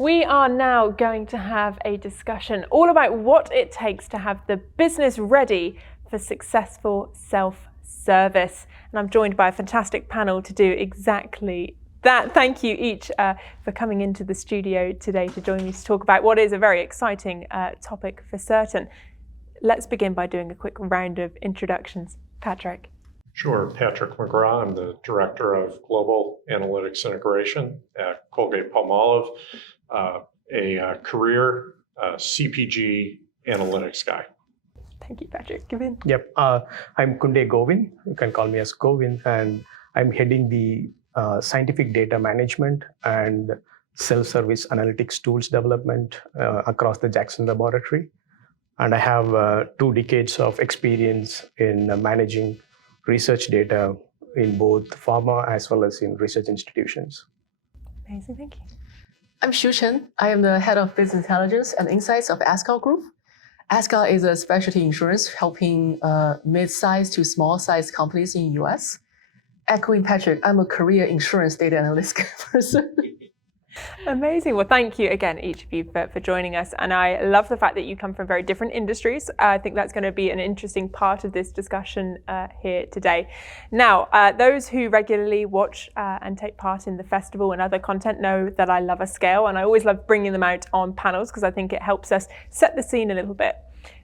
We are now going to have a discussion all about what it takes to have the business ready for successful self-service. And I'm joined by a fantastic panel to do exactly that. Thank you each for coming into the studio today to join me to talk about what is a very exciting topic for certain. Let's begin by doing a quick round of introductions. Patrick. Sure. Patrick Mcgraw. I'm the Director of Global Analytics Integration at Colgate-Palmolive, a career CPG analytics guy. Thank you, Patrick. Govind. Yep. I'm Kunde Govind. You can call me as Govind, and I'm heading the scientific data management and self-service analytics tools development across the Jackson Laboratory. And I have 2 decades of experience in managing research data in both pharma as well as in research institutions. Amazing, thank you. I'm Shu Chen. I am the head of business intelligence and insights of Ascot Group. Ascot is a specialty insurance helping mid-sized to small-sized companies in the US. Echoing Patrick, I'm a career insurance data analyst person. Amazing. Well, thank you again, each of you, for joining us. And I love the fact that you come from very different industries. I think that's going to be an interesting part of this discussion here today. Now, those who regularly watch and take part in the festival and other content know that I love a scale, and I always love bringing them out on panels because I think it helps us set the scene a little bit.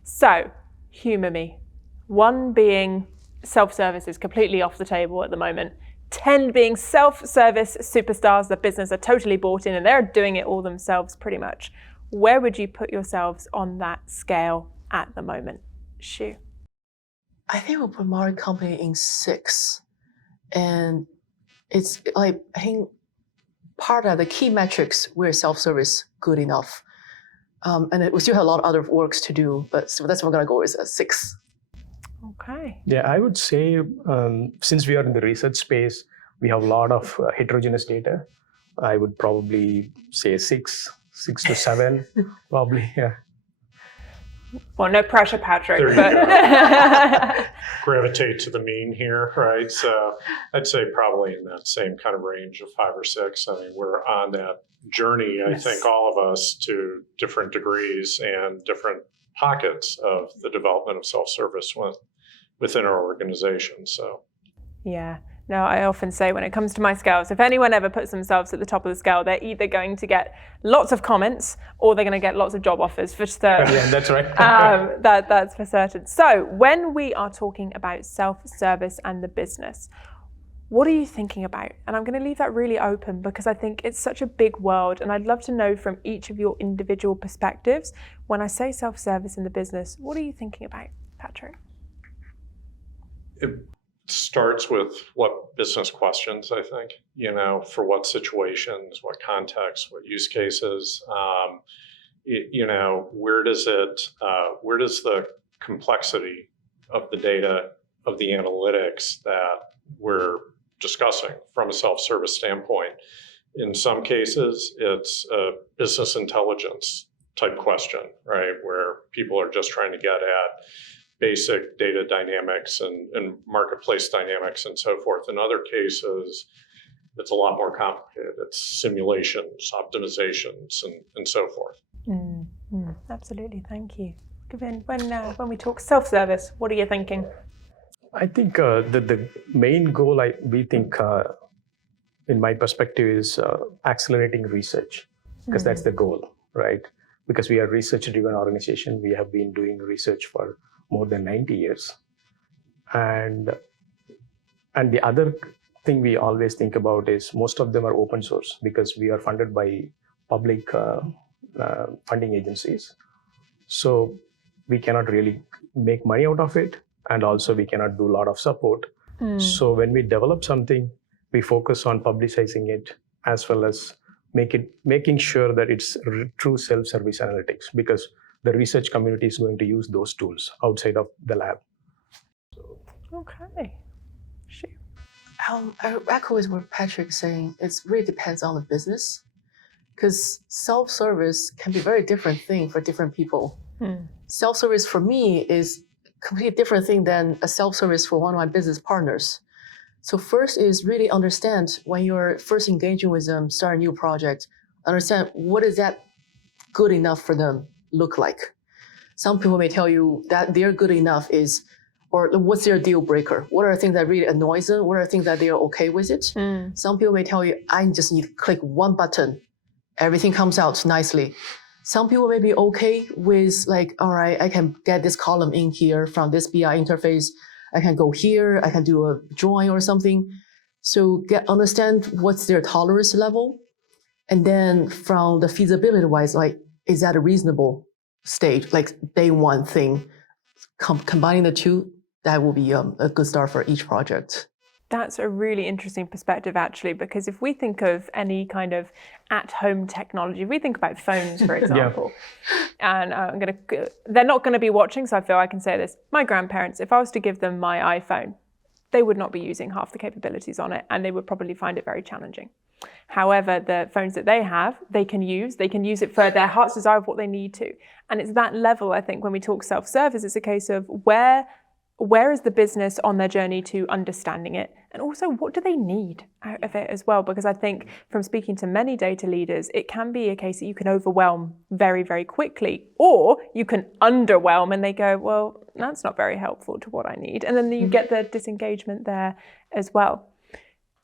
So, humour me. 1 being self-service is completely off the table at the moment. 10 being self-service superstars. The business are totally bought in and they're doing it all themselves pretty much. Where would you put yourselves on that scale at the moment? Shu. I think we'll put Martin Company in 6. And it's like, I think part of the key metrics, we're self-service good enough. And we still have a lot of other works to do, but so that's what we're going to go with 6. Okay. Yeah, I would say since we are in the research space, we have a lot of heterogeneous data. I would probably say 6 to 7, probably. Yeah. Well, no pressure, Patrick. But gravitate to the mean here, right? So I'd say probably in that same kind of range of 5 or 6. I mean, we're on that journey, I think, all of us to different degrees and different pockets of the development of self-service within our organization. So, yeah. No, I often say when it comes to my scales, if anyone ever puts themselves at the top of the scale, they're either going to get lots of comments or they're going to get lots of job offers for certain. Yeah, that's right. That's for certain. So when we are talking about self-service and the business, what are you thinking about? And I'm going to leave that really open because I think it's such a big world, and I'd love to know from each of your individual perspectives. When I say self-service in the business, what are you thinking about, Patrick? It starts with what business questions, I think, for what situations, what contexts, what use cases, where does the complexity of the data, of the analytics that we're discussing from a self-service standpoint. In some cases, it's a business intelligence type question, right? Where people are just trying to get at basic data dynamics and marketplace dynamics and so forth. In other cases, it's a lot more complicated. It's simulations, optimizations, and so forth. Absolutely, thank you. Govind, when we talk self-service, what are you thinking? I think the main goal we think, in my perspective, is accelerating research, because that's the goal, right? Because we are a research-driven organization. We have been doing research for more than 90 years. And the other thing we always think about is most of them are open source because we are funded by public funding agencies. So we cannot really make money out of it. And also we cannot do a lot of support. So when we develop something, we focus on publicizing it as well as making sure that it's true self-service analytics, because the research community is going to use those tools outside of the lab. Okay. Sure. I echo with what Patrick's saying. It really depends on the business, because self-service can be a very different thing for different people. Self-service for me is a completely different thing than a self-service for one of my business partners. So first is really understand when you're first engaging with them, start a new project, understand what is that good enough for them look like. Some people may tell you that their good enough is, or what's their deal breaker? What are the things that really annoys them? What are the things that they are okay with it? Some people may tell you, I just need to click one button, everything comes out nicely. Some people may be okay with like, all right, I can get this column in here from this BI interface. I can go here, I can do a join or something. So understand what's their tolerance level. And then from the feasibility wise, like, is that a reasonable stage, like day one thing? Combining the two, that will be a good start for each project. That's a really interesting perspective, actually, because if we think of any kind of at-home technology, if we think about phones, for example, and they're not going to be watching, so I feel I can say this. My grandparents, if I was to give them my iPhone, they would not be using half the capabilities on it, and they would probably find it very challenging. However, the phones that they have, they can use it for their heart's desire of what they need to. And it's that level, I think, when we talk self-service, it's a case of where is the business on their journey to understanding it? And also, what do they need out of it as well? Because I think from speaking to many data leaders, it can be a case that you can overwhelm very, very quickly, or you can underwhelm and they go, well, that's not very helpful to what I need. And then you get the disengagement there as well.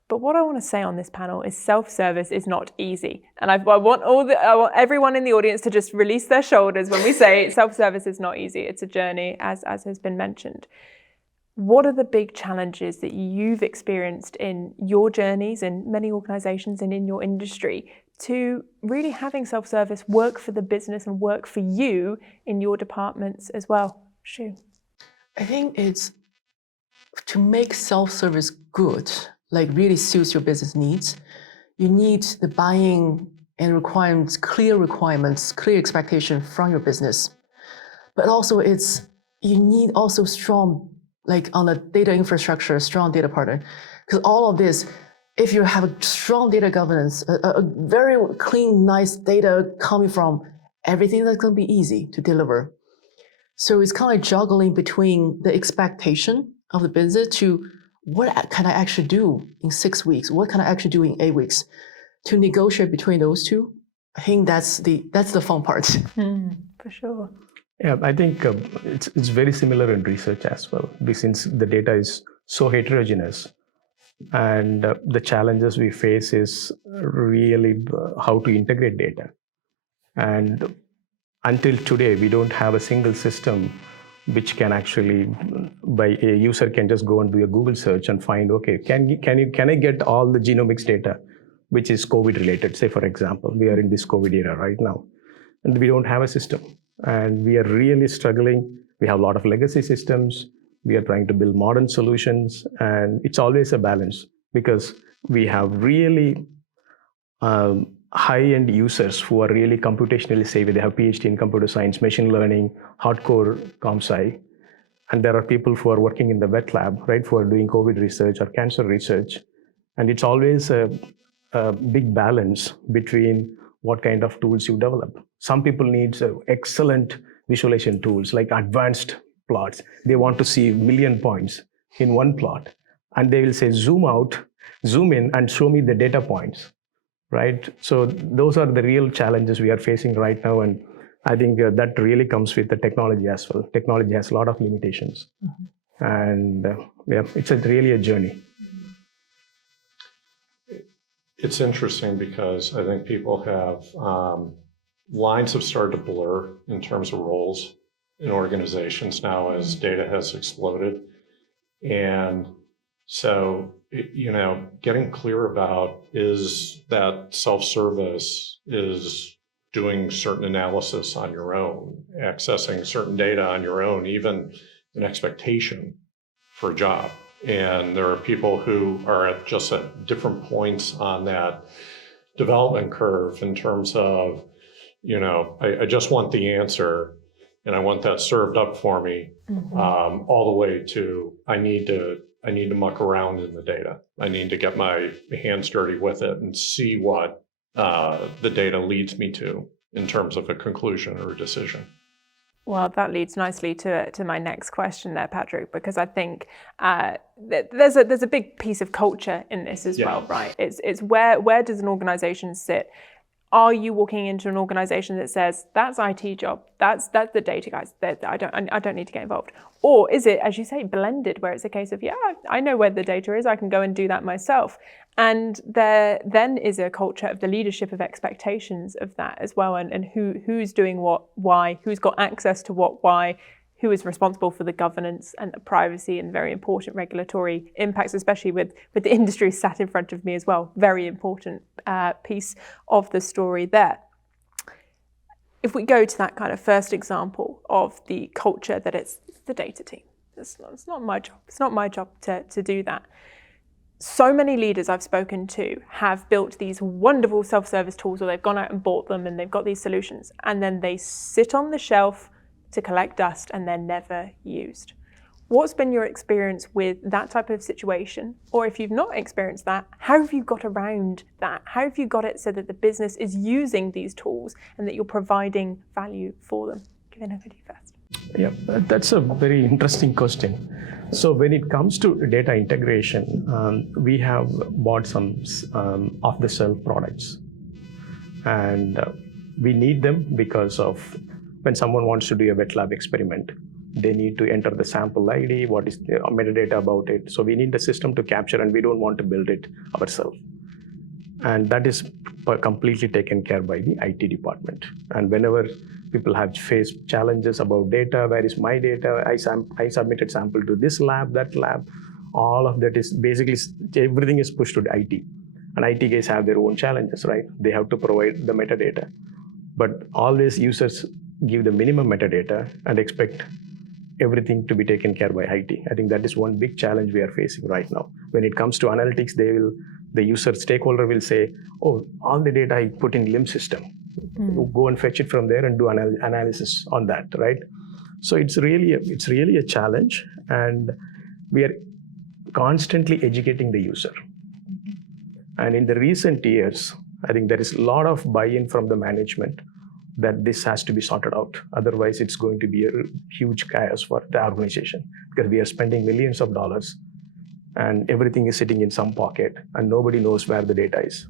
But what I want to say on this panel is self-service is not easy. And I want everyone in the audience to just release their shoulders when we say self-service is not easy. It's a journey, as has been mentioned. What are the big challenges that you've experienced in your journeys in many organizations and in your industry to really having self-service work for the business and work for you in your departments as well? Shu. I think it's to make self-service good, like really suits your business needs, you need the buy-in and requirements, clear expectation from your business. But also you need also strong, like on the data infrastructure, strong data partner. Because all of this, if you have a strong data governance, a very clean, nice data coming from everything, that's going to be easy to deliver. So it's kind of like juggling between the expectation of the business to what can I actually do in 6 weeks? What can I actually do in 8 weeks? To negotiate between those two, I think that's the fun part. For sure. Yeah, I think it's very similar in research as well, since the data is so heterogeneous. And the challenges we face is really how to integrate data. And until today, we don't have a single system which can actually, by a user can just go and do a Google search and find, okay, can I get all the genomics data, which is COVID related? Say, for example, we are in this COVID era right now, and we don't have a system. And we are really struggling. We have a lot of legacy systems. We are trying to build modern solutions, and it's always a balance because we have really high-end users who are really computationally savvy. They have PhD in computer science, machine learning, hardcore comp-sci. And there are people who are working in the wet lab, right, who are doing COVID research or cancer research. And it's always a big balance between what kind of tools you develop. Some people need excellent visualization tools like advanced plots. They want to see 1,000,000 points in one plot. And they will say, zoom out, zoom in, and show me the data points. Right? So those are the real challenges we are facing right now. And I think that really comes with the technology as well. Technology has a lot of limitations. And it's really a journey. It's interesting because I think people have, lines have started to blur in terms of roles in organizations now as data has exploded. And so, getting clear about is that self-service is doing certain analysis on your own, accessing certain data on your own, even an expectation for a job. And there are people who are at different points on that development curve in terms of, I just want the answer and I want that served up for me, all the way to I need to muck around in the data. I need to get my hands dirty with it and see what the data leads me to in terms of a conclusion or a decision. Well, that leads nicely to my next question there, Patrick, because I think there's a big piece of culture in this as well, right? It's where does an organization sit are you walking into an organization that says, that's IT job, that's the data guys, I don't need to get involved? Or is it, as you say, blended, where it's a case of, yeah, I know where the data is, I can go and do that myself. And there then is a culture of the leadership of expectations of that as well, and who's doing what, why, who's got access to what, why, who is responsible for the governance and the privacy and very important regulatory impacts, especially with the industry sat in front of me as well. Very important piece of the story there. If we go to that kind of first example of the culture that it's the data team. It's not my job. It's not my job to do that. So many leaders I've spoken to have built these wonderful self-service tools, or they've gone out and bought them and they've got these solutions, and then they sit on the shelf to collect dust and they're never used. What's been your experience with that type of situation? Or if you've not experienced that, how have you got around that? How have you got it so that the business is using these tools and that you're providing value for them? Govindarajan, over to you first. Yeah, that's a very interesting question. So when it comes to data integration, we have bought some off-the-shelf products, and we need them because of when someone wants to do a wet lab experiment, they need to enter the sample ID, what is the metadata about it. So we need the system to capture, and we don't want to build it ourselves. And that is completely taken care by the IT department. And whenever people have faced challenges about data, where is my data? I submitted sample to this lab, that lab. All of that is basically, everything is pushed to the IT. And IT guys have their own challenges, right? They have to provide the metadata. But always users give the minimum metadata and expect everything to be taken care by IT. I think that is one big challenge we are facing right now. When it comes to analytics, the user stakeholder will say, oh, all the data I put in LIMS system. Go and fetch it from there and do analysis on that, right? So it's really a challenge, and we are constantly educating the user. And in the recent years, I think there is a lot of buy-in from the management that this has to be sorted out. Otherwise, it's going to be a huge chaos for the organization, because we are spending millions of dollars and everything is sitting in some pocket and nobody knows where the data is.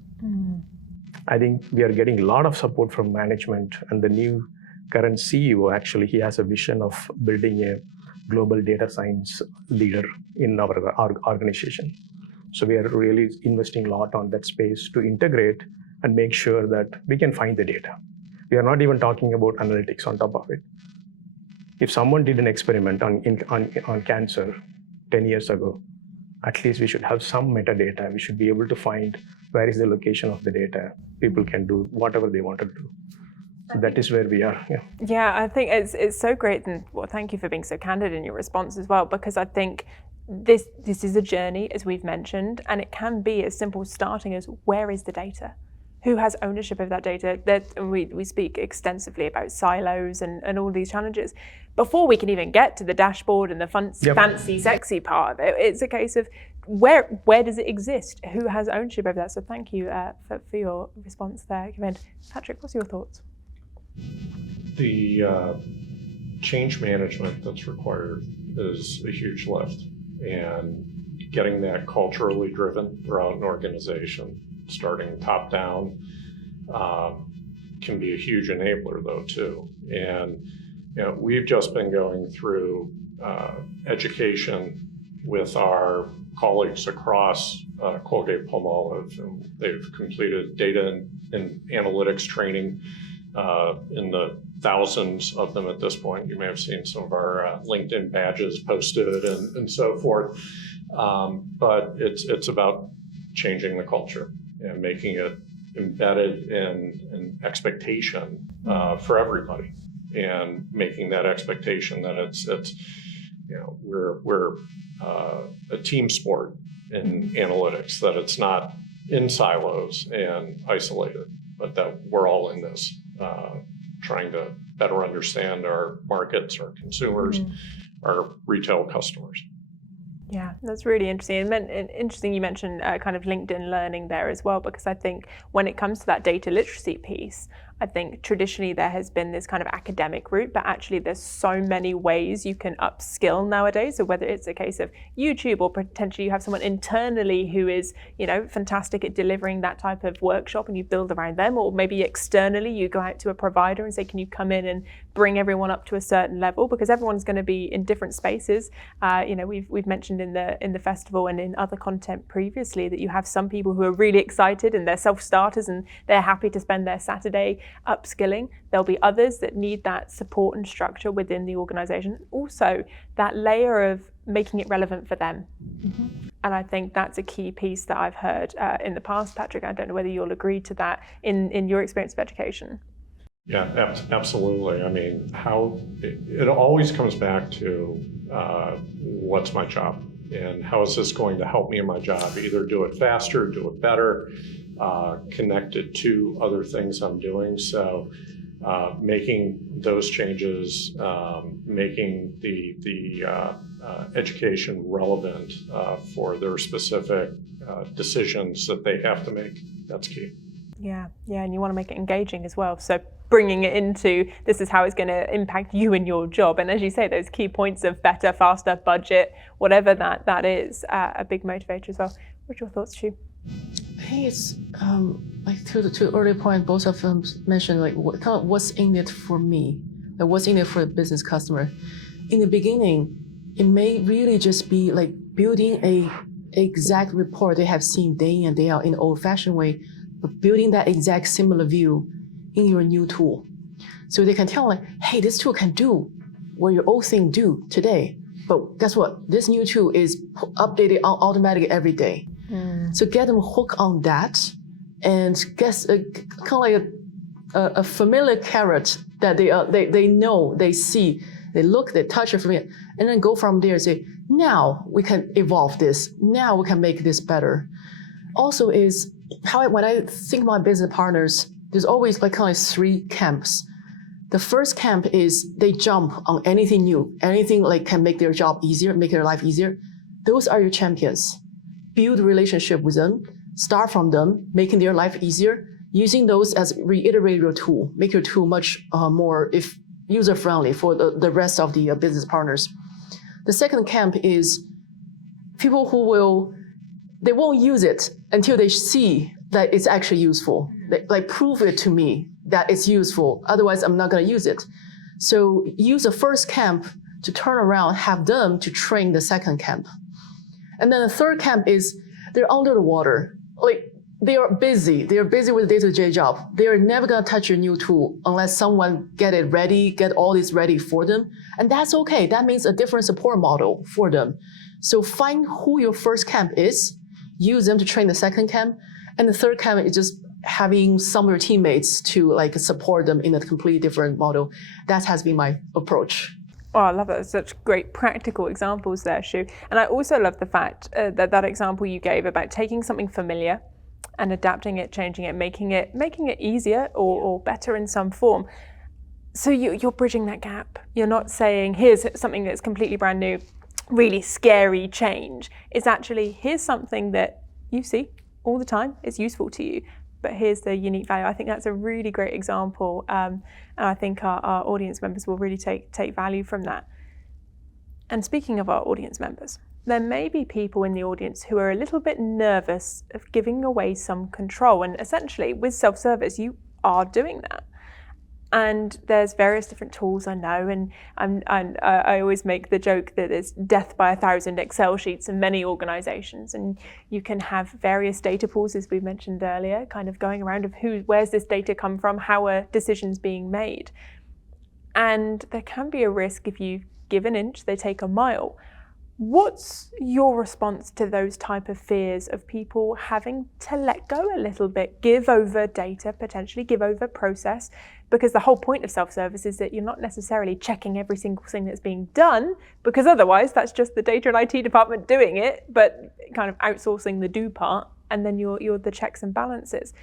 I think we are getting a lot of support from management, and the new current CEO, actually, he has a vision of building a global data science leader in our organization. So we are really investing a lot on that space to integrate and make sure that we can find the data. We are not even talking about analytics on top of it. If someone did an experiment on cancer 10 years ago, at least we should have some metadata. We should be able to find where is the location of the data. People can do whatever they want to do. So that is where we are. Yeah, I think it's so great, and well, thank you for being so candid in your response as well, because I think this is a journey, as we've mentioned, and it can be as simple as starting as, where is the data? Who has ownership of that data? We speak extensively about silos and all these challenges. Before we can even get to the dashboard and the fancy, sexy part of it, it's a case of where does it exist? Who has ownership over that? So thank you for your response there, Govind. Patrick, what's your thoughts? The change management that's required is a huge lift, and getting that culturally driven throughout an organization, starting top down, can be a huge enabler though too. And we've just been going through education with our colleagues across Colgate-Palmolive, and they've completed data and analytics training in the thousands of them at this point. You may have seen some of our LinkedIn badges posted and so forth. But it's about changing the culture and making it embedded in an expectation for everybody, and making that expectation that it's we're a team sport in analytics, that it's not in silos and isolated, but that we're all in this, trying to better understand our markets, our consumers, our retail customers. Yeah, that's really interesting. And interesting you mentioned kind of LinkedIn learning there as well, because I think when it comes to that data literacy piece, I think traditionally there has been this kind of academic route, but actually there's so many ways you can upskill nowadays. So whether it's a case of YouTube, or potentially you have someone internally who is, fantastic at delivering that type of workshop and you build around them, or maybe externally you go out to a provider and say, can you come in and bring everyone up to a certain level, because everyone's going to be in different spaces. We've mentioned in the festival and in other content previously that you have some people who are really excited and they're self-starters and they're happy to spend their Saturday upskilling. There'll be others that need that support and structure within the organization. Also, that layer of making it relevant for them. Mm-hmm. And I think that's a key piece that I've heard in the past. Patrick, I don't know whether you'll agree to that in your experience of education. Yeah, absolutely. I mean, it always comes back to what's my job and how is this going to help me in my job? Either do it faster, do it better, connect it to other things I'm doing. So making those changes, making the education relevant for their specific decisions that they have to make, that's key. Yeah, and you want to make it engaging as well. So bringing it into this is how it's going to impact you and your job. And as you say, those key points of better, faster, budget, whatever that is, a big motivator as well. What's your thoughts, Shu? I think it's like to the earlier point, both of them mentioned like what's in it for me, like what's in it for the business customer. In the beginning, it may really just be like building a exact report they have seen day in and day out in an old-fashioned way, but building that exact similar view in your new tool. So they can tell like, hey, this tool can do what your old thing do today, but guess what? This new tool is updated automatically every day. So get them hooked on that and guess kind of like a familiar carrot that they know, they see, they look, they touch it from it, and then go from there and say, now we can evolve this, now we can make this better. Also is how when I think about business partners, there's always like kind of three camps. The first camp is they jump on anything new, anything like can make their job easier, make their life easier. Those are your champions. Build a relationship with them, start from them, making their life easier, using those as reiterate your tool, make your tool much more user-friendly for the rest of the business partners. The second camp is people who they won't use it until they see that it's actually useful. Like prove it to me that it's useful, otherwise I'm not gonna use it. So use the first camp to turn around, have them to train the second camp. And then the third camp is they're under the water. Like they are busy. They are busy with day-to-day job. They are never gonna touch your new tool unless someone get it ready, get all this ready for them. And that's okay. That means a different support model for them. So find who your first camp is, use them to train the second camp. And the third camp is just having some of your teammates to like support them in a completely different model. That has been my approach. Oh, I love that. Such great practical examples there, Shu. And I also love the fact that example you gave about taking something familiar and adapting it, changing it, making it easier or better in some form. So you're bridging that gap. You're not saying, here's something that's completely brand new, really scary change. It's actually, here's something that you see all the time, it's useful to you, but here's the unique value. I think that's a really great example, and I think our audience members will really take value from that. And speaking of our audience members, there may be people in the audience who are a little bit nervous of giving away some control, and essentially with self-service, you are doing that. And there's various different tools I know, and I always make the joke that there's death by 1,000 Excel sheets in many organizations, and you can have various data pools, as we mentioned earlier, kind of going around of where's this data come from, how are decisions being made. And there can be a risk if you give an inch, they take a mile. What's your response to those type of fears of people having to let go a little bit, give over data, potentially give over process? Because the whole point of self-service is that you're not necessarily checking every single thing that's being done, because otherwise that's just the data and IT department doing it, but kind of outsourcing the do part, and then you're the checks and balances.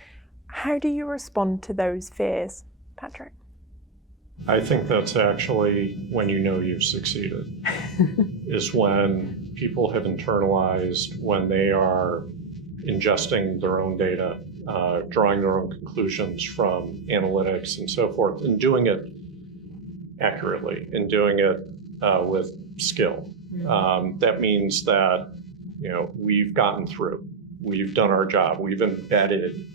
How do you respond to those fears, Patrick? I think that's actually when you know you've succeeded, is when people have internalized, when they are ingesting their own data, drawing their own conclusions from analytics and so forth, and doing it accurately and doing it with skill. That means that, we've gotten through, we've done our job, we've embedded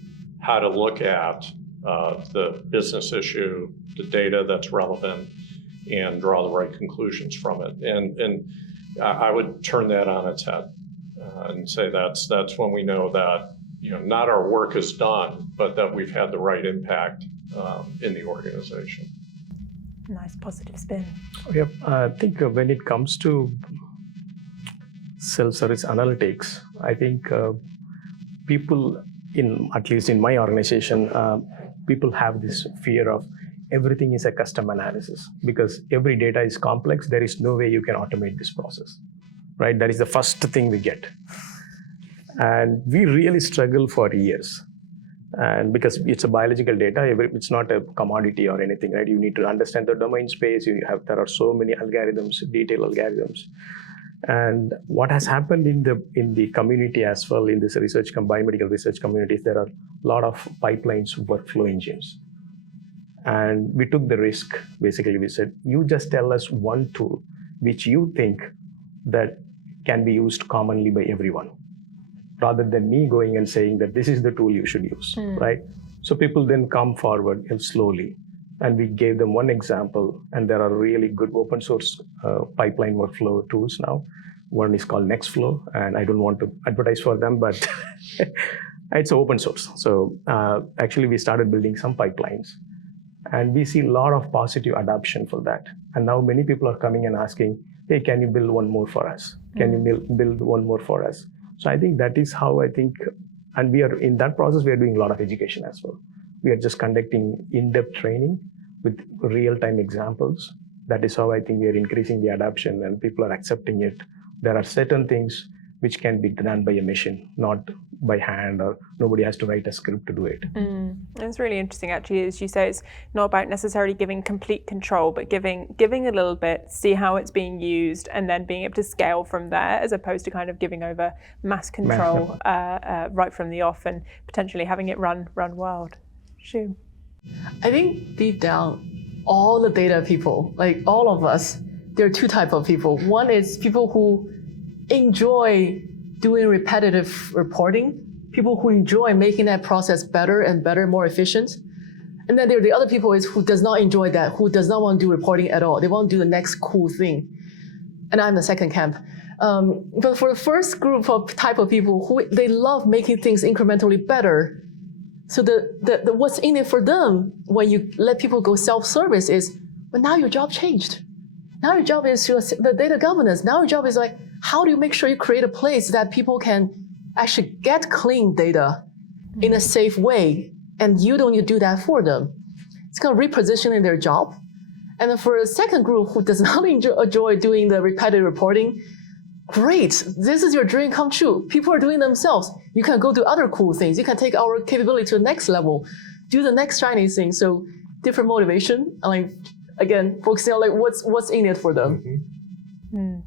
how to look at the business issue, the data that's relevant, and draw the right conclusions from it. And I would turn that on its head and say that's when we know that not our work is done, but that we've had the right impact in the organization. Nice positive spin. Yep. I think when it comes to self-service analytics, I think people, at least in my organization, people have this fear of everything is a custom analysis because every data is complex. There is no way you can automate this process, right? That is the first thing we get. And we really struggle for years. And because it's a biological data, it's not a commodity or anything, right? You need to understand the domain space. There are so many algorithms, detailed algorithms. And what has happened in the community as well, in this biomedical research communities, there are a lot of pipelines, workflow engines. And we took the risk. Basically, we said, you just tell us one tool which you think that can be used commonly by everyone, rather than me going and saying that this is the tool you should use, right? So people then come forward and slowly, and we gave them one example, and there are really good open source pipeline workflow tools now. One is called Nextflow, and I don't want to advertise for them, but it's open source. So actually we started building some pipelines, and we see a lot of positive adoption for that. And now many people are coming and asking, hey, can you build one more for us? Can you build one more for us? So I think that is how and we are in that process, we are doing a lot of education as well. We are just conducting in-depth training with real-time examples. That is how I think we are increasing the adoption and people are accepting it. There are certain things which can be done by a machine, not by hand, or nobody has to write a script to do it. It's really interesting, actually, as you say, it's not about necessarily giving complete control, but giving a little bit, see how it's being used, and then being able to scale from there, as opposed to kind of giving over mass control right from the off and potentially having it run wild. Shu. I think deep down, all the data people, like all of us, there are two types of people. One is people who enjoy doing repetitive reporting, people who enjoy making that process better and better, more efficient. And then there are the other people who does not enjoy that, who does not want to do reporting at all. They want to do the next cool thing. And I'm the second camp. But for the first group of type of people, who they love making things incrementally better. So the what's in it for them when you let people go self-service is, but now your job changed. Now your job is the data governance. Now your job is like, how do you make sure you create a place that people can actually get clean data in a safe way, and you don't need to do that for them? It's kind of repositioning their job. And then for a second group who does not enjoy doing the repetitive reporting, great, this is your dream come true. People are doing themselves. You can go do other cool things. You can take our capability to the next level, do the next shiny thing. So different motivation, again, focusing on what's in it for them.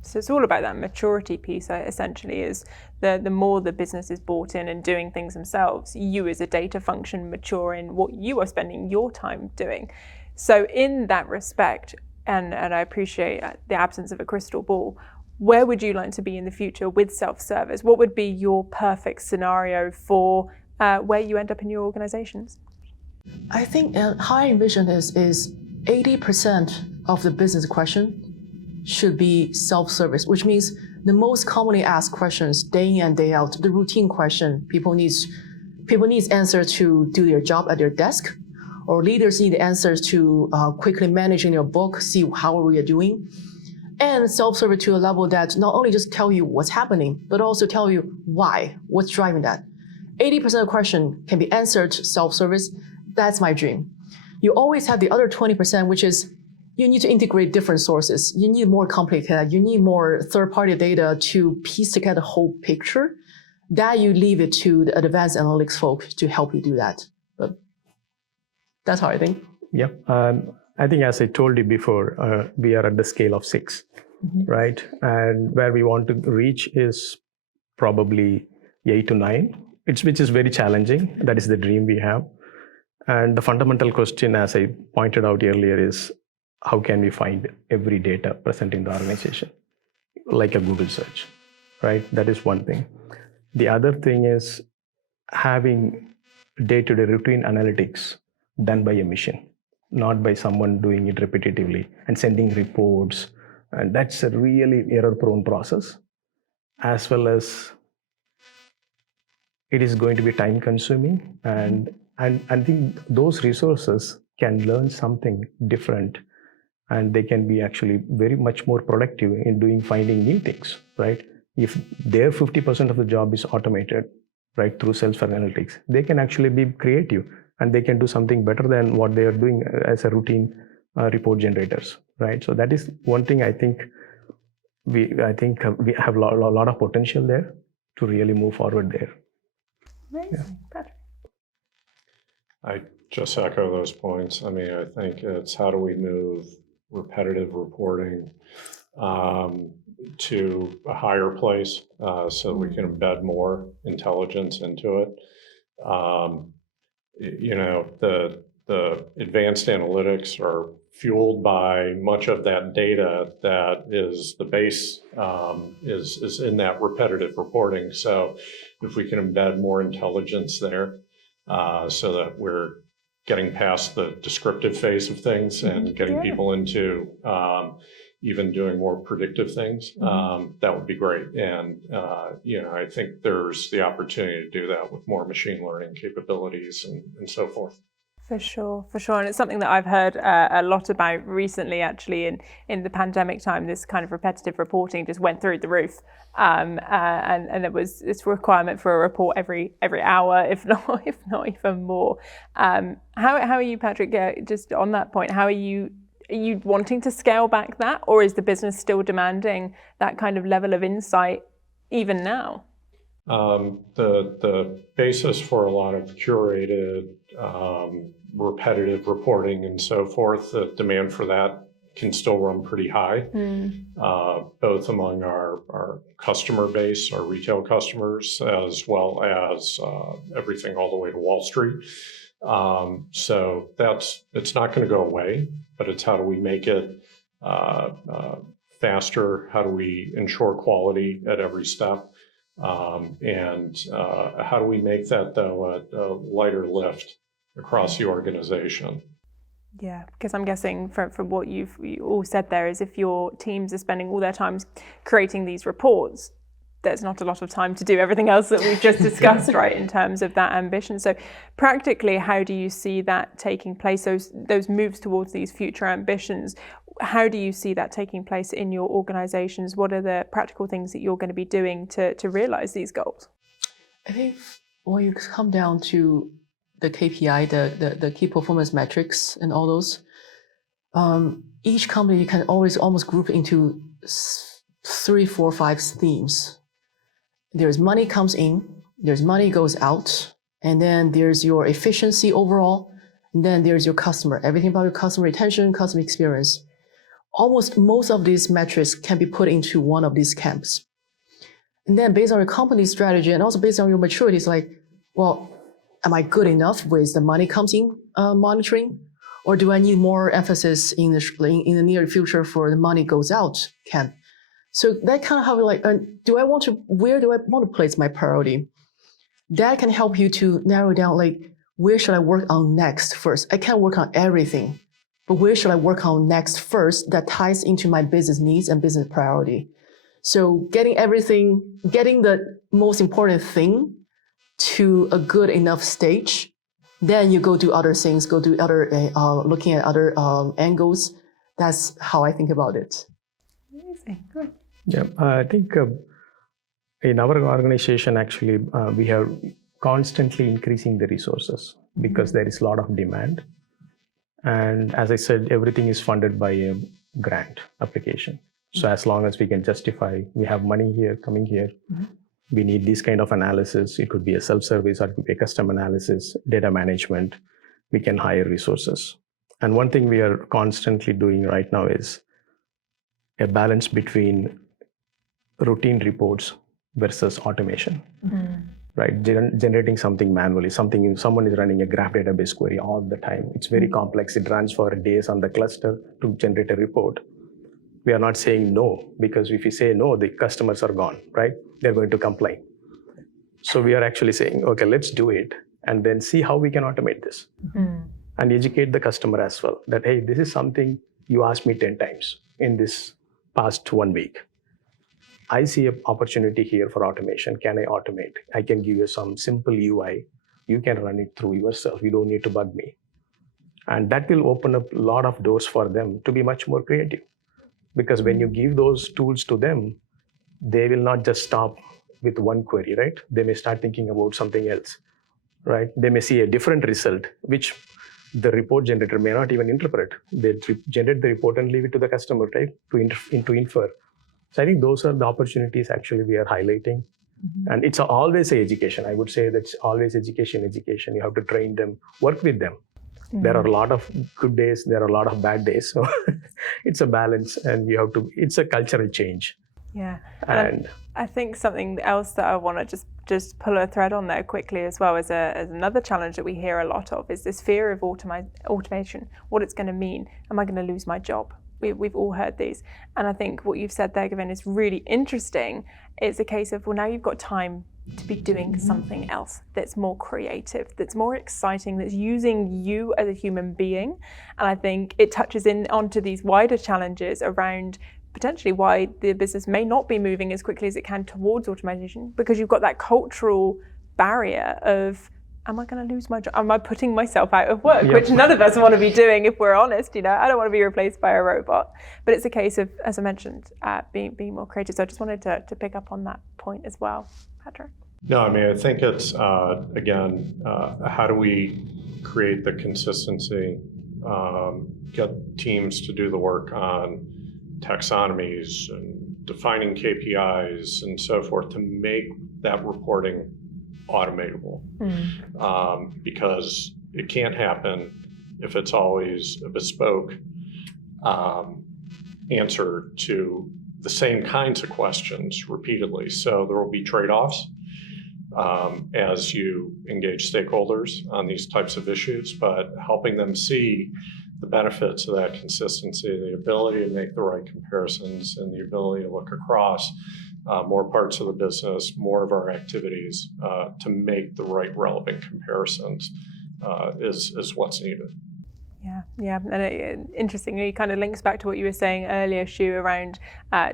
So it's all about that maturity piece, essentially, is the more the business is bought in and doing things themselves, you as a data function mature in what you are spending your time doing. So in that respect, and I appreciate the absence of a crystal ball, where would you like to be in the future with self-service? What would be your perfect scenario for where you end up in your organizations? I think how I envision this is 80% of the business question should be self-service, which means the most commonly asked questions day in and day out, the routine question people needs answers to do their job at their desk, or leaders need answers to quickly managing their book, see how we are doing, and self-service to a level that not only just tell you what's happening, but also tell you why, what's driving that. 80% of the question can be answered self-service. That's my dream. You always have the other 20%, which is you need to integrate different sources. You need more complicated. You need more third-party data to piece together the whole picture. That you leave it to the advanced analytics folks to help you do that. But that's how I think. Yeah, I think as I told you before, we are at the scale of 6, right? And where we want to reach is probably 8 to 9 which is very challenging. That is the dream we have. And the fundamental question, as I pointed out earlier, is how can we find every data present in the organization, like a Google search, right? That is one thing. The other thing is having day-to-day routine analytics done by a machine, not by someone doing it repetitively and sending reports. And that's a really error-prone process, as well as it is going to be time-consuming. And I think those resources can learn something different, and they can be actually very much more productive in finding new things, right? If their 50% of the job is automated, right, through self-analytics, they can actually be creative and they can do something better than what they are doing as a routine report generators, right? So that is one thing I think we have a lot of potential there to really move forward there. Amazing. Patrick. I just echo those points. I mean, I think it's how do we move repetitive reporting to a higher place so that we can embed more intelligence into it. The advanced analytics are fueled by much of that data that is the base is in that repetitive reporting. So if we can embed more intelligence there so that we're getting past the descriptive phase of things and getting people into even doing more predictive things, that would be great. And, I think there's the opportunity to do that with more machine learning capabilities and so forth. For sure. And it's something that I've heard a lot about recently, actually, in the pandemic time. This kind of repetitive reporting just went through the roof. And it was this requirement for a report every hour, if not even more. How are you, Patrick, just on that point, how are you wanting to scale back that, or is the business still demanding that kind of level of insight even now? The basis for a lot of curated, repetitive reporting and so forth, the demand for that can still run pretty high, both among our customer base, our retail customers, as well as everything all the way to Wall Street. So it's not going to go away, but it's how do we make it faster? How do we ensure quality at every step? And how do we make that, though, a lighter lift across the organization? Yeah, because I'm guessing from what you all said there is if your teams are spending all their time creating these reports, there's not a lot of time to do everything else that we've just discussed, right, in terms of that ambition. So practically, how do you see that taking place, those moves towards these future ambitions? How do you see that taking place in your organizations? What are the practical things that you're going to be doing to realize these goals? I think when you come down to the KPI, the key performance metrics and all those, each company you can always almost group into 3, 4, 5 themes. There's money comes in, there's money goes out, and then there's your efficiency overall, and then there's your customer, everything about your customer retention, customer experience. Almost most of these metrics can be put into one of these camps. And then based on your company's strategy and also based on your maturity, it's like, well, am I good enough with the money comes in monitoring? Or do I need more emphasis in the near future for the money goes out camp? So that kind of how like, where do I want to place my priority? That can help you to narrow down, like, where should I work on next first? I can't work on everything, but where should I work on next first that ties into my business needs and business priority? So getting the most important thing to a good enough stage, then you go do other things, looking at other angles. That's how I think about it. Amazing. Good. Yeah, I think in our organization, actually, we are constantly increasing the resources because there is a lot of demand. And as I said, everything is funded by a grant application. So as long as we can justify, we have money here, coming here, we need this kind of analysis. It could be a self-service or it could be a custom analysis, data management. We can hire resources. And one thing we are constantly doing right now is a balance between routine reports versus automation. right? Generating something manually, someone is running a graph database query all the time. It's very complex. It runs for days on the cluster to generate a report. We are not saying no, because if you say no, the customers are gone, right? They're going to complain. So we are actually saying, okay, let's do it and then see how we can automate this and educate the customer as well that, hey, this is something you asked me 10 times in this past 1 week. I see an opportunity here for automation. Can I automate? I can give you some simple UI. You can run it through yourself. You don't need to bug me. And that will open up a lot of doors for them to be much more creative. Because when you give those tools to them, they will not just stop with one query, right? They may start thinking about something else, right? They may see a different result, which the report generator may not even interpret. They generate the report and leave it to the customer, right? To infer. So I think those are the opportunities actually we are highlighting. And it's always education. I would say that's always education. You have to train them, work with them. There are a lot of good days, there are a lot of bad days. So it's a balance and it's a cultural change. Yeah. And I think something else that I want to just pull a thread on there quickly as well as another challenge that we hear a lot of is this fear of automation, what it's going to mean. Am I going to lose my job? We've all heard these. And I think what you've said there, Govind, is really interesting. It's a case of, well, now you've got time to be doing something else that's more creative, that's more exciting, that's using you as a human being. And I think it touches onto these wider challenges around potentially why the business may not be moving as quickly as it can towards automation, because you've got that cultural barrier of, am I going to lose my job? Am I putting myself out of work? Yep. Which none of us want to be doing if we're honest. I don't want to be replaced by a robot. But it's a case of, as I mentioned, being more creative. So I just wanted to pick up on that point as well. Patrick? No, I mean, I think it's, again, how do we create the consistency, get teams to do the work on taxonomies and defining KPIs and so forth to make that reporting automatable, because it can't happen if it's always a bespoke answer to the same kinds of questions repeatedly. So there will be trade-offs as you engage stakeholders on these types of issues, but helping them see the benefits of that consistency, the ability to make the right comparisons, and the ability to look across more parts of the business, more of our activities to make the right relevant comparisons is what's needed. Yeah, and it interestingly kind of links back to what you were saying earlier, Shu, around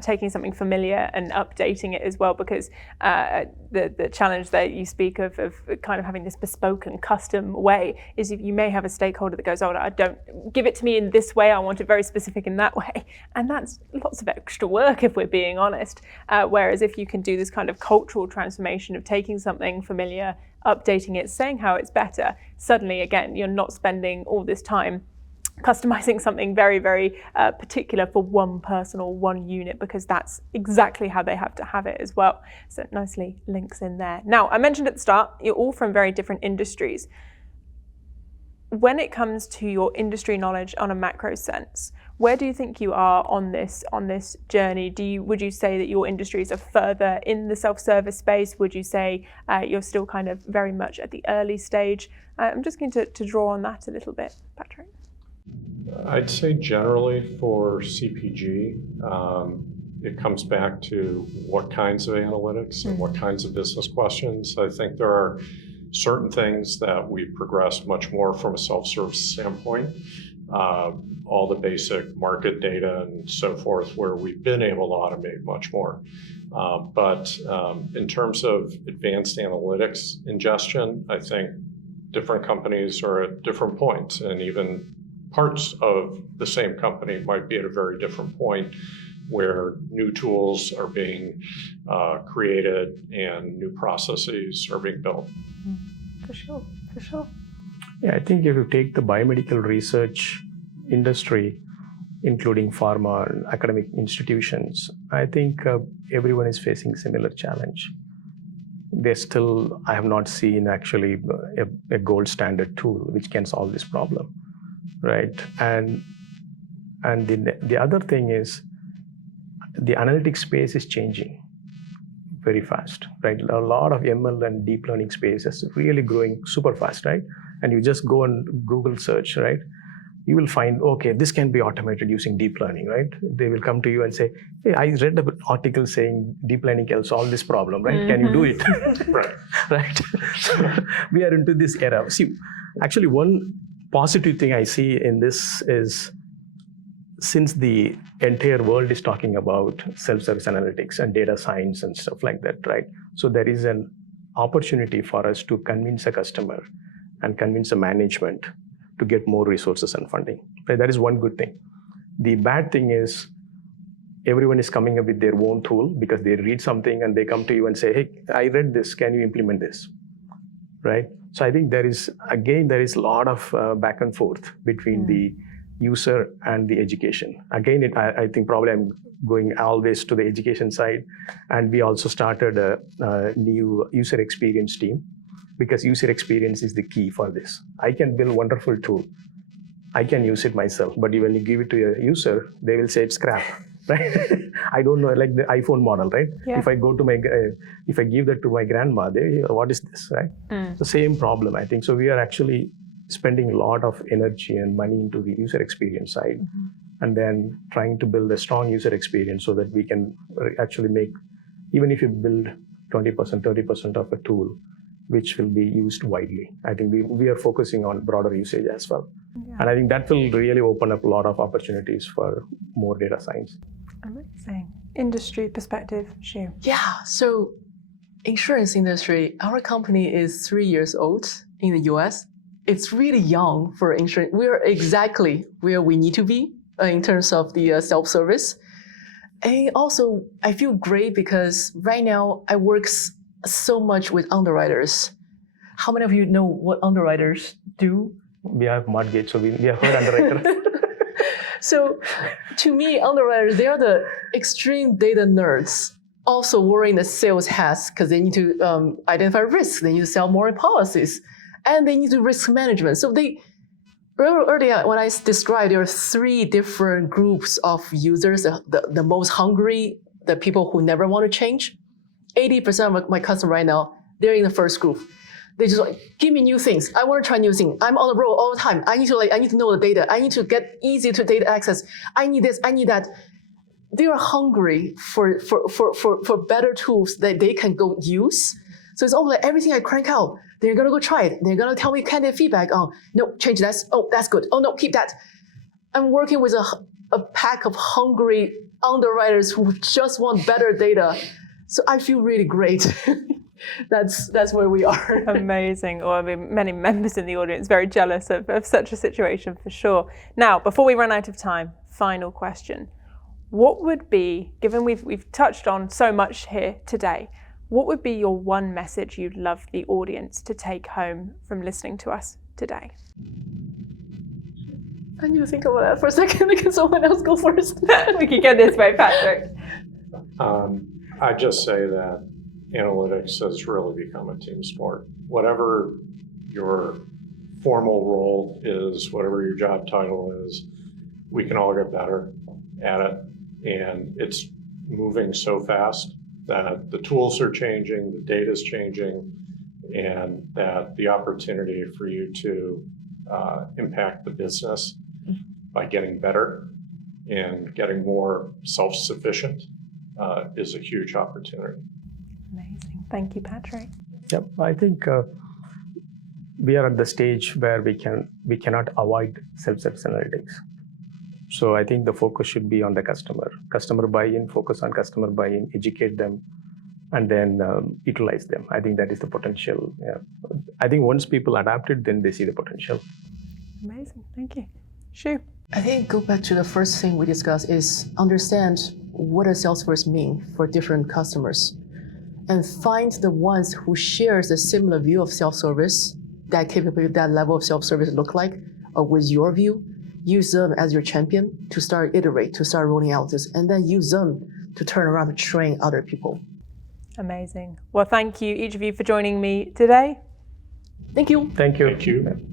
taking something familiar and updating it as well, because the challenge that you speak of kind of having this bespoke and custom way is you may have a stakeholder that goes, oh, I don't give it to me in this way, I want it very specific in that way. And that's lots of extra work if we're being honest. Whereas if you can do this kind of cultural transformation of taking something familiar, updating it, saying how it's better, suddenly, again, you're not spending all this time customizing something very, very particular for one person or one unit, because that's exactly how they have to have it as well. So it nicely links in there. Now, I mentioned at the start, you're all from very different industries. When it comes to your industry knowledge on a macro sense, where do you think you are on this journey? Would you say that your industries are further in the self-service space? Would you say you're still kind of very much at the early stage? I'm just going to draw on that a little bit, Patrick. I'd say generally for CPG, it comes back to what kinds of analytics and what kinds of business questions. I think there are certain things that we've progressed much more from a self-service standpoint, all the basic market data and so forth, where we've been able to automate much more. But in terms of advanced analytics ingestion, I think different companies are at different points, and even parts of the same company might be at a very different point where new tools are being created and new processes are being built. For sure. Yeah, I think if you take the biomedical research industry, including pharma and academic institutions, I think everyone is facing similar challenge. I have not seen actually a gold standard tool which can solve this problem, right? And the other thing is the analytics space is changing. very fast, right? A lot of ML and deep learning space is really growing super fast, right? And you just go and Google search, right? You will find, okay, this can be automated using deep learning, right? They will come to you and say, hey, I read an article saying deep learning can solve this problem, right? Can you do it? Right. Right? So we are into this era. See, actually one positive thing I see in this is, since the entire world is talking about self-service analytics and data science and stuff like that, right? So there is an opportunity for us to convince a customer and convince a management to get more resources and funding. Right? That is one good thing. The bad thing is everyone is coming up with their own tool because they read something and they come to you and say, hey, I read this, can you implement this? Right? So I think there is a lot of back and forth between the user and the education. Again, I think probably I'm going always to the education side. And we also started a new user experience team, because user experience is the key for this. I can build a wonderful tool. I can use it myself, but when you give it to a user, they will say it's crap, right? I don't know, like the iPhone model, right? Yeah. If I give that to my grandma, what is this, right? It's the same problem, I think. So we are actually spending a lot of energy and money into the user experience side, and then trying to build a strong user experience so that we can actually make, even if you build 20%, 30% of a tool, which will be used widely. I think we are focusing on broader usage as well. Yeah. And I think that will really open up a lot of opportunities for more data science. Amazing. Industry perspective, Shu. Yeah, so insurance industry, our company is 3 years old in the US. It's really young for insurance. We're exactly where we need to be in terms of the self-service. And also, I feel great because right now I work so much with underwriters. How many of you know what underwriters do? We have mortgage, so we have heard underwriter. So to me, underwriters, they are the extreme data nerds, also wearing the sales hats because they need to identify risks, they need to sell more policies, and they need to risk management. So earlier when I described, there are 3 different groups of users, the most hungry, the people who never want to change. 80% of my customers right now, they're in the first group. They just like, give me new things. I want to try new things. I'm on the road all the time. I need to know the data. I need to get easy to data access. I need this, I need that. They are hungry for better tools that they can go use. So it's all like everything I crank out, they're gonna go try it. They're gonna tell me candidate feedback. Oh, no, change that. Oh, that's good. Oh no, keep that. I'm working with a pack of hungry underwriters who just want better data. So I feel really great. That's where we are. Amazing. Well, I mean, many members in the audience very jealous of such a situation for sure. Now, before we run out of time, final question. What would be, given we've touched on so much here today, what would be your one message you'd love the audience to take home from listening to us today? I need to think about that for a second. Can someone else go first? We can get this way, Patrick. I just say that analytics has really become a team sport. Whatever your formal role is, whatever your job title is, we can all get better at it. And it's moving so fast that the tools are changing, the data is changing, and that the opportunity for you to impact the business by getting better and getting more self-sufficient is a huge opportunity. Amazing. Thank you, Patrick. Yep, I think we are at the stage where we cannot avoid self-service analytics. So I think the focus should be on the customer buy-in, focus on customer buy-in, educate them, and then utilize them. I think that is the potential. Yeah. I think once people adapt it, then they see the potential. Amazing. Thank you. Shu. I think go back to the first thing we discussed is understand what does Salesforce mean for different customers, and find the ones who shares a similar view of self-service, that capability, that level of self-service look like, or with your view. Use them as your champion to start iterate, to start rolling out this, and then use them to turn around to train other people. Amazing. Well, thank you, each of you, for joining me today. Thank you. Thank you. Thank you.